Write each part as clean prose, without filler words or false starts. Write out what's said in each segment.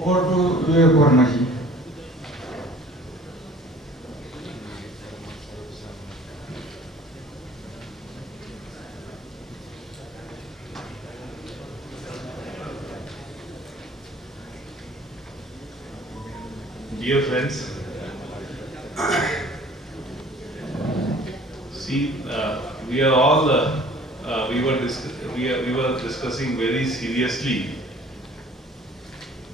Over to Vivek Verma ji. Dear friends, see, we are all we were discussing very seriously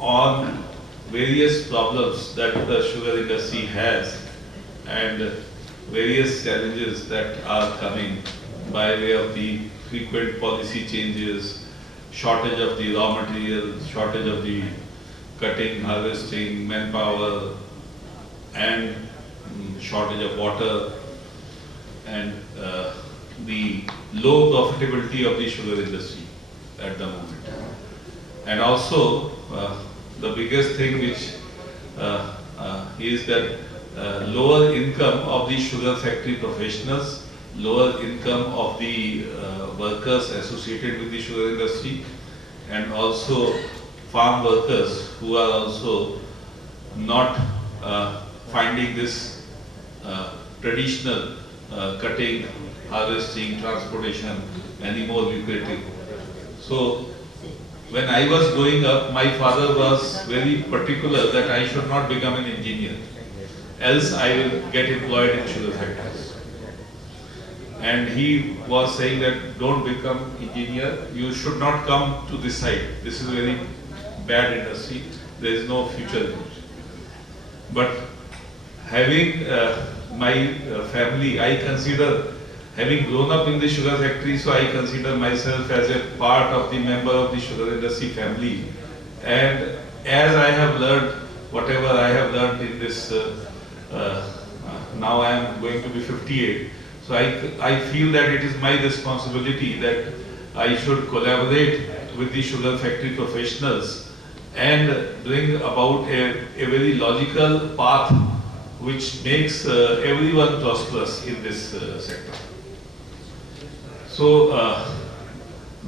on various problems that the sugar industry has and various challenges that are coming by way of the frequent policy changes, shortage of the raw material, shortage of the cutting, harvesting, manpower, and shortage of water, and the low profitability of the sugar industry at the moment. And also, the biggest thing which is that lower income of the sugar factory professionals, lower income of the workers associated with the sugar industry, and also farm workers who are also not finding this traditional cutting, harvesting, transportation any more lucrative. So when I was growing up, my father was very particular that I should not become an engineer, else I will get employed in sugar factories. And he was saying that don't become engineer, you should not come to this side. This is very bad industry, there is no future in it. But having my family, I consider, having grown up in the sugar factory, so I consider myself as a part of the member of the sugar industry family. And as I have learned, whatever I have learned in this, now I am going to be 58, so I feel that it is my responsibility that I should collaborate with the sugar factory professionals and bring about a very logical path which makes everyone prosperous in this sector. So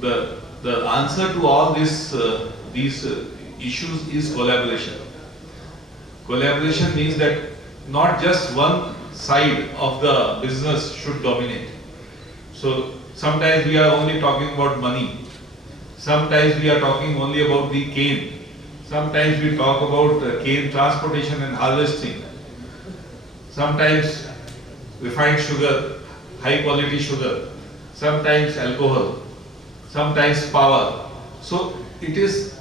the answer to all these issues is collaboration. Collaboration means that not just one side of the business should dominate. So sometimes we are only talking about money. Sometimes we are talking only about the cane. Sometimes we talk about cane transportation and harvesting. Sometimes refined sugar, high quality sugar. Sometimes alcohol. Sometimes power. So it is,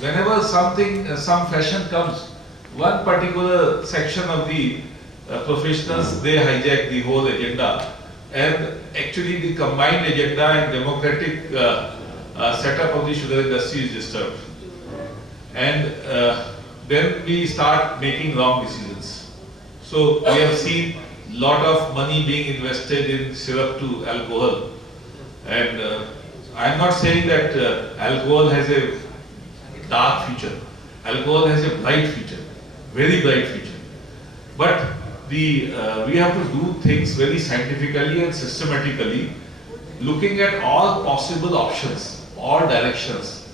whenever some fashion comes, one particular section of the professionals, they hijack the whole agenda, and actually the combined agenda and democratic setup of the sugar industry is disturbed. And then we start making wrong decisions. So we have seen lot of money being invested in syrup to alcohol. And I am not saying that alcohol has a dark future. Alcohol has a bright future, very bright future. But we have to do things very scientifically and systematically, looking at all possible options, all directions.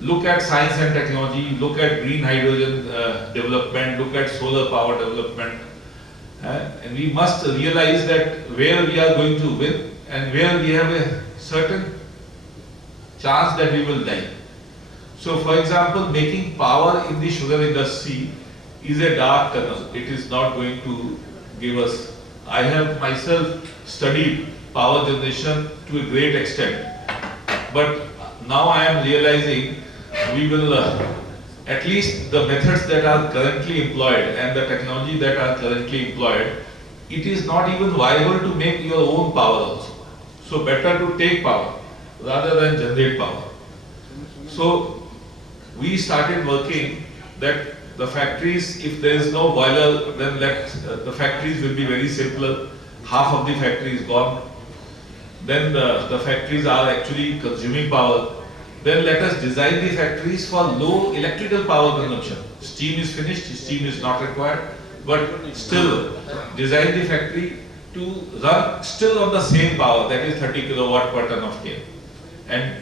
Look at science and technology, look at green hydrogen development, look at solar power development. And we must realize that where we are going to win and where we have a certain chance that we will die. So for example, making power in the sugar industry is a dark tunnel. It is not going to give us. I have myself studied power generation to a great extent. But now I am realizing we will, at least the methods that are currently employed and the technology that are currently employed, it is not even viable to make your own power also. So better to take power rather than generate power. So we started working that the factories, if there is no boiler, then the factories will be very simple. Half of the factory is gone. Then the factories are actually consuming power. Then let us design the factories for low electrical power consumption. Steam is finished, steam is not required, but still design the factory to run still on the same power, that is 30 kilowatt per ton of cane. And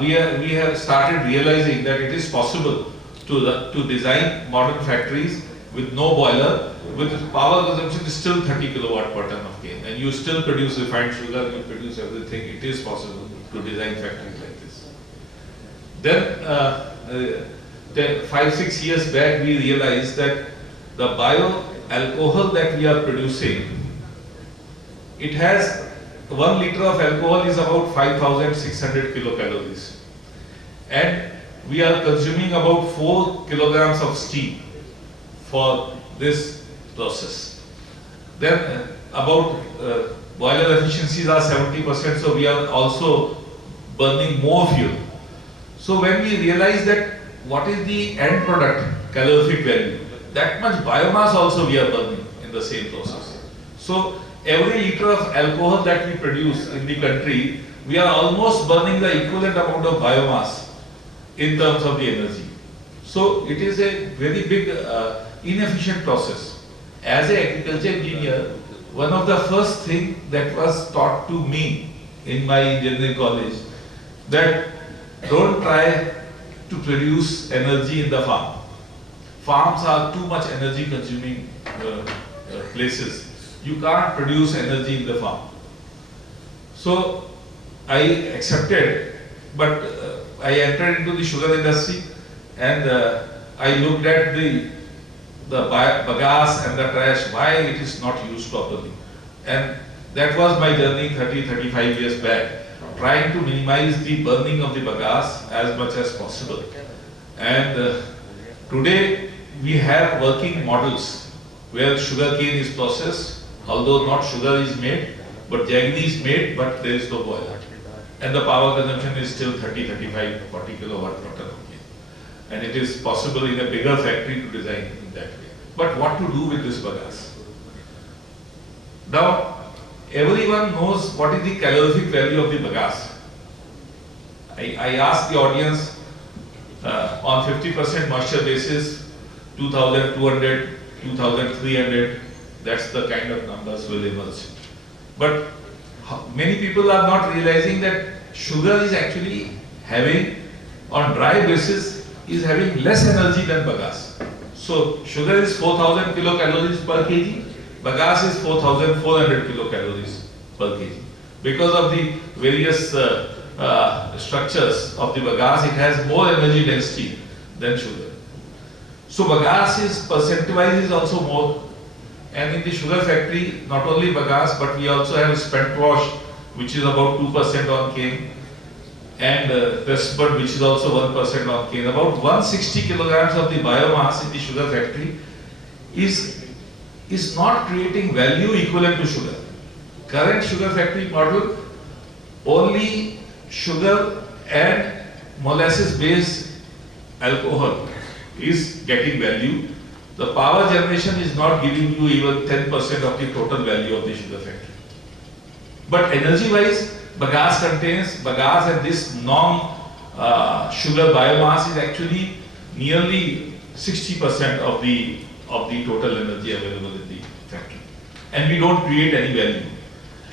we have started realizing that it is possible to design modern factories with no boiler, with power consumption is still 30 kilowatt per ton of cane, and you still produce refined sugar, you produce everything. It is possible to design factories like this. Then 5-6 years back, we realized that the bio alcohol that we are producing, it has 1 liter of alcohol is about 5,600 kilocalories, and we are consuming about 4 kilograms of steam for this process. Then about boiler efficiencies are 70%, so we are also burning more fuel. So when we realize that what is the end product calorific value, that much biomass also we are burning in the same process. So every liter of alcohol that we produce in the country, we are almost burning the equivalent amount of biomass in terms of the energy. So it is a very big inefficient process. As an agriculture engineer, one of the first things that was taught to me in my engineering college, that don't try to produce energy in the farm. Farms are too much energy consuming places. You can't produce energy in the farm. So I accepted, but I entered into the sugar industry, and I looked at the bagasse and the trash, why it is not used properly. And that was my journey 30-35 years back, trying to minimize the burning of the bagasse as much as possible. And today we have working models where sugarcane is processed, although not sugar is made, but jaggery is made, but there is no boiler. And the power consumption is still 30, 35, 40 kilowatt per ton of cane. And it is possible in a bigger factory to design in that way. But what to do with this bagasse? Now, everyone knows what is the calorific value of the bagasse. I asked the audience on 50% moisture basis, 2,200, 2,300, that's the kind of numbers will emerge. But many people are not realizing that sugar is actually having, on dry basis, is having less energy than bagasse. So sugar is 4,000 kilocalories per kg, bagasse is 4,400 kilocalories per kg. Because of the various structures of the bagasse, it has more energy density than sugar. So bagasse is percent-wise is also more. And in the sugar factory, not only bagasse, but we also have spent wash, which is about 2% on cane, and pressed bud, which is also 1% on cane. About 160 kilograms of the biomass in the sugar factory is not creating value equivalent to sugar. Current sugar factory model, only sugar and molasses-based alcohol is getting value. The power generation is not giving you even 10% of the total value of the sugar factory. But energy-wise, bagasse and this non-sugar biomass is actually nearly 60% of the total energy available in the factory. And we don't create any value.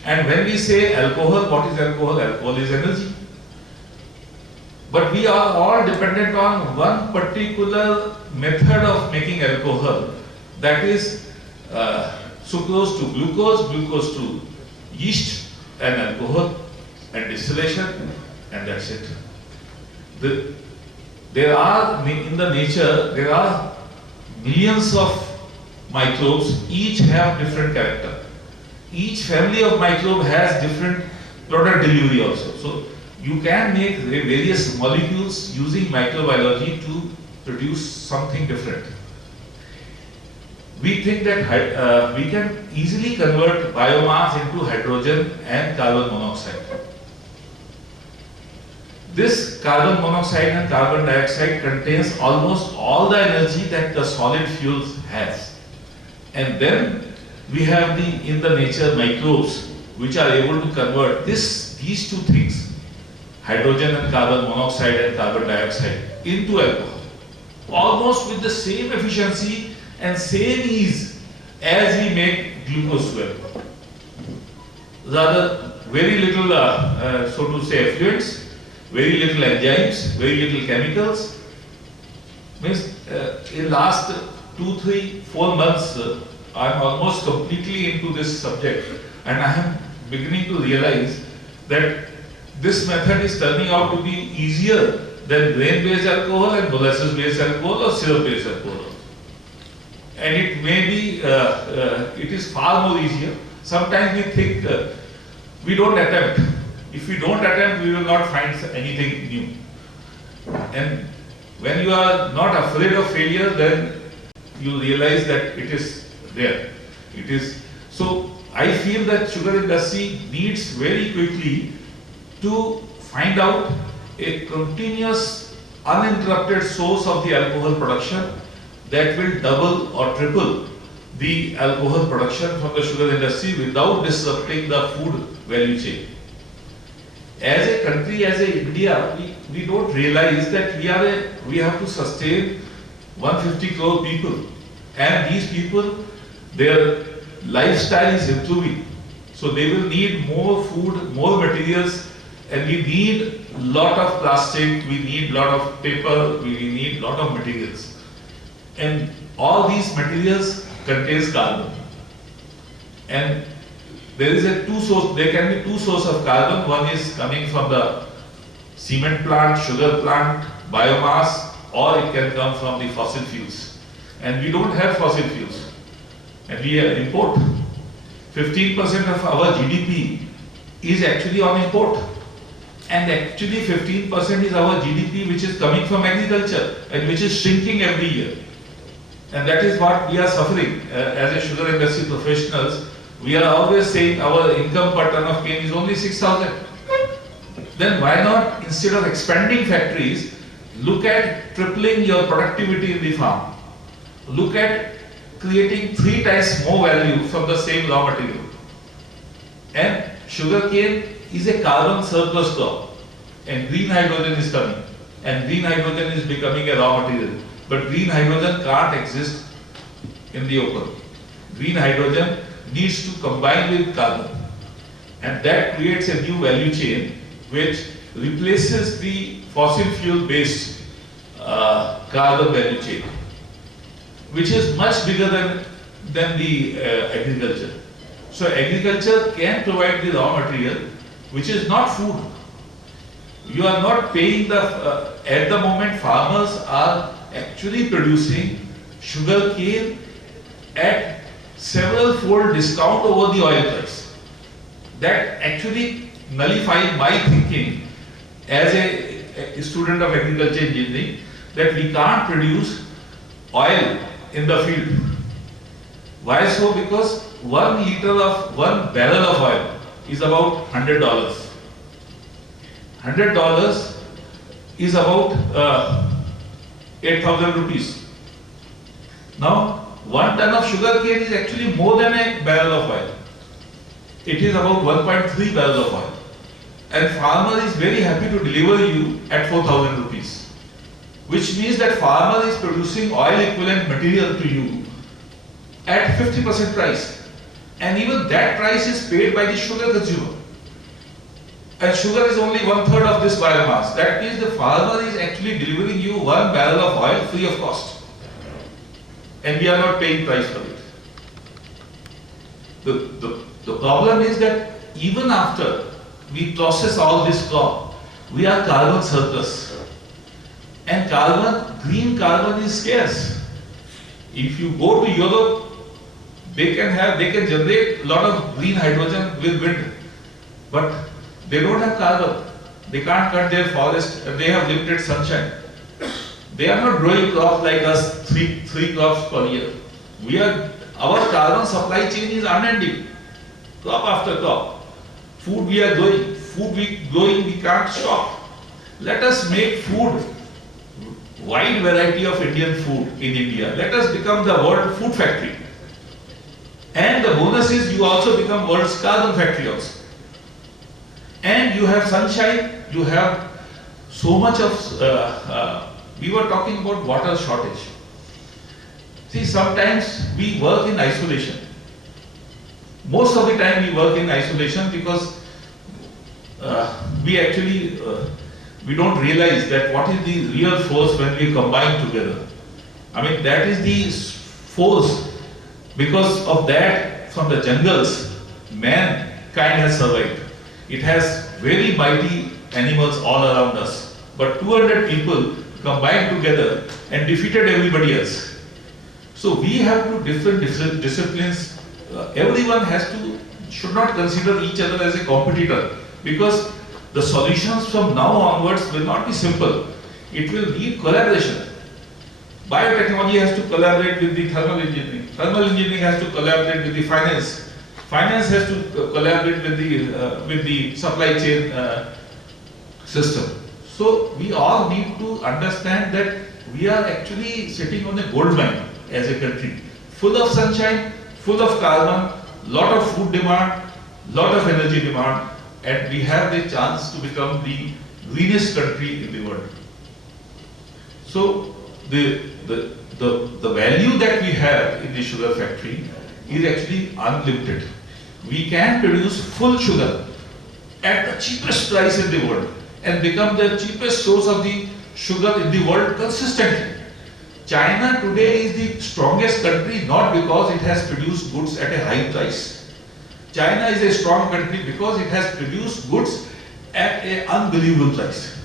And when we say alcohol, what is alcohol? Alcohol is energy. But we are all dependent on one particular method of making alcohol, that is sucrose to glucose, glucose to yeast and alcohol and distillation, and that's it. There are, in the nature, there are millions of microbes, each have different character. Each family of microbe has different product delivery also. So you can make various molecules using microbiology to produce something different. We think that we can easily convert biomass into hydrogen and carbon monoxide. This carbon monoxide and carbon dioxide contains almost all the energy that the solid fuels has. And then we have in the nature microbes which are able to convert these two things, hydrogen and carbon monoxide and carbon dioxide, into alcohol, almost with the same efficiency and same ease as we make glucose to alcohol. Rather, very little, so to say, effluents, very little enzymes, very little chemicals. Means in last 2, 3, 4 months, I am almost completely into this subject, and I am beginning to realize that this method is turning out to be easier than grain-based alcohol and molasses-based alcohol or syrup-based alcohol. And it may be, it is far more easier. Sometimes we think we don't attempt. If we don't attempt, we will not find anything new. And when you are not afraid of failure, then you realize that it is there. It is so. I feel that sugar industry needs very quickly to find out a continuous, uninterrupted source of the alcohol production that will double or triple the alcohol production from the sugar industry without disrupting the food value chain. As a country, as a India, we don't realize that we have to sustain 150 crore people, and these people, their lifestyle is improving. So they will need more food, more materials, and we need lot of plastic, we need lot of paper, we need lot of materials. And all these materials contains carbon. And there is there can be two sources of carbon. One is coming from the cement plant, sugar plant, biomass, or it can come from the fossil fuels. And we don't have fossil fuels. And we import. 15% of our GDP is actually on import. And actually 15% is our GDP which is coming from agriculture and which is shrinking every year. And that is what we are suffering as a sugar industry professionals. We are always saying our income per ton of cane is only 6,000. Then why not, instead of expanding factories, look at tripling your productivity in the farm. Look at creating 3 times more value from the same raw material. And sugarcane is a carbon surplus crop, and green hydrogen is coming, and green hydrogen is becoming a raw material. But green hydrogen can't exist in the open. Green hydrogen needs to combine with carbon, and that creates a new value chain which replaces the fossil fuel based carbon value chain, which is much bigger than the agriculture. So agriculture can provide the raw material which is not food. You are not paying the, at the moment farmers are actually producing sugar cane at several fold discount over the oil price. That actually nullifies my thinking as a student of agriculture engineering that we can't produce oil in the field. Why so? Because 1 liter of 1 barrel of oil is about $100. $100 is about 8,000 rupees. Now, 1 ton of sugar cane is actually more than a barrel of oil. It is about 1.3 barrels of oil. And farmer is very happy to deliver you at 4,000 rupees. Which means that farmer is producing oil equivalent material to you at 50% price. And even that price is paid by the sugar consumer. And sugar is only 1/3 of this biomass. That means the farmer is actually delivering you 1 barrel of oil free of cost. And we are not paying price for it. The problem is that even after we process all this crop, we are carbon surplus. And green carbon is scarce. If you go to Europe, they can generate a lot of green hydrogen with wind. But they don't have carbon. They can't cut their forest, and they have limited sunshine. They are not growing crops like us, three crops per year. Our carbon supply chain is unending. Crop after crop. Food we are growing, we can't stop. Let us make food, wide variety of Indian food in India. Let us become the world food factory. And the bonus is you also become world's carbon factory also. And you have sunshine, you have so much of, we were talking about water shortage. See, sometimes we work in isolation. Most of the time we work in isolation because we actually, we don't realize that what is the real force when we combine together. I mean, that is the force. Because of that, from the jungles, mankind has survived. It has very mighty animals all around us. But 200 people combined together and defeated everybody else. So we have to different disciplines. Everyone should not consider each other as a competitor, because the solutions from now onwards will not be simple. It will need collaboration. Biotechnology has to collaborate with the thermal engineering. Thermal engineering has to collaborate with the finance. Finance has to collaborate with the supply chain system. So we all need to understand that we are actually sitting on a gold mine as a country, full of sunshine, full of carbon, lot of food demand, lot of energy demand, and we have the chance to become the greenest country in the world. So the value that we have in the sugar factory is actually unlimited. We can produce full sugar at the cheapest price in the world and become the cheapest source of the sugar in the world consistently. China today is the strongest country not because it has produced goods at a high price. China is a strong country because it has produced goods at an unbelievable price.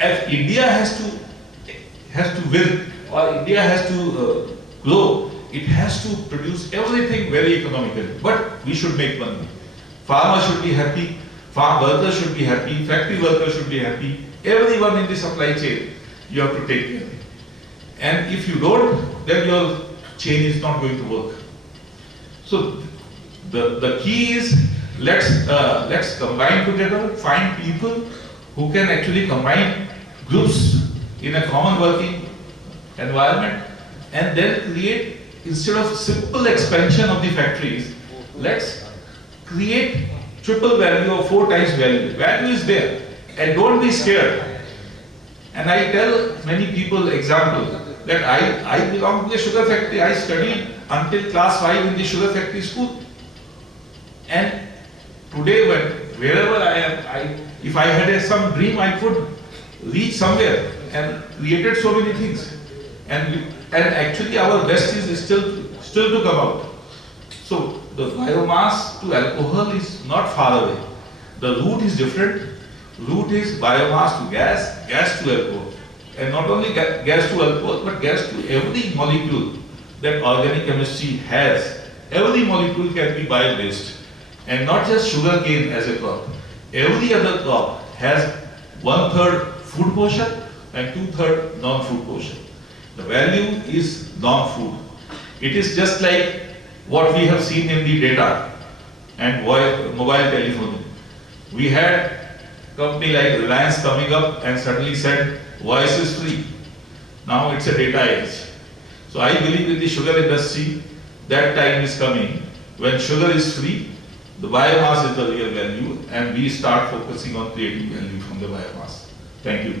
If India has to win, or India has to grow, it has to produce everything very economically. But we should make money. Farmers should be happy, farm workers should be happy, factory workers should be happy. Everyone in the supply chain, you have to take care. And if you don't, then your chain is not going to work. So the key is let's combine together, find people who can actually combine groups in a common working environment, and then create, instead of simple expansion of the factories, let's create triple value or 4 times value. Value is there, and don't be scared. And I tell many people example that I belong to a sugar factory. I studied until class 5 in the sugar factory school. And today, wherever I am, if I had some dream, I could reach somewhere and created so many things. And actually our best is still to come out. So the biomass to alcohol is not far away. The route is different. Route is biomass to gas, gas to alcohol. And not only gas to alcohol, but gas to every molecule that organic chemistry has. Every molecule can be bio-based. And not just sugar cane as a crop. Every other crop has 1/3 food portion and 2/3 non-food portion. The value is non-food. It is just like what we have seen in the data and mobile telephony. We had company like Reliance coming up and suddenly said voice is free. Now it's a data age. So I believe in the sugar industry, that time is coming when sugar is free, the biomass is the real value, and we start focusing on creating value from the biomass. Thank you.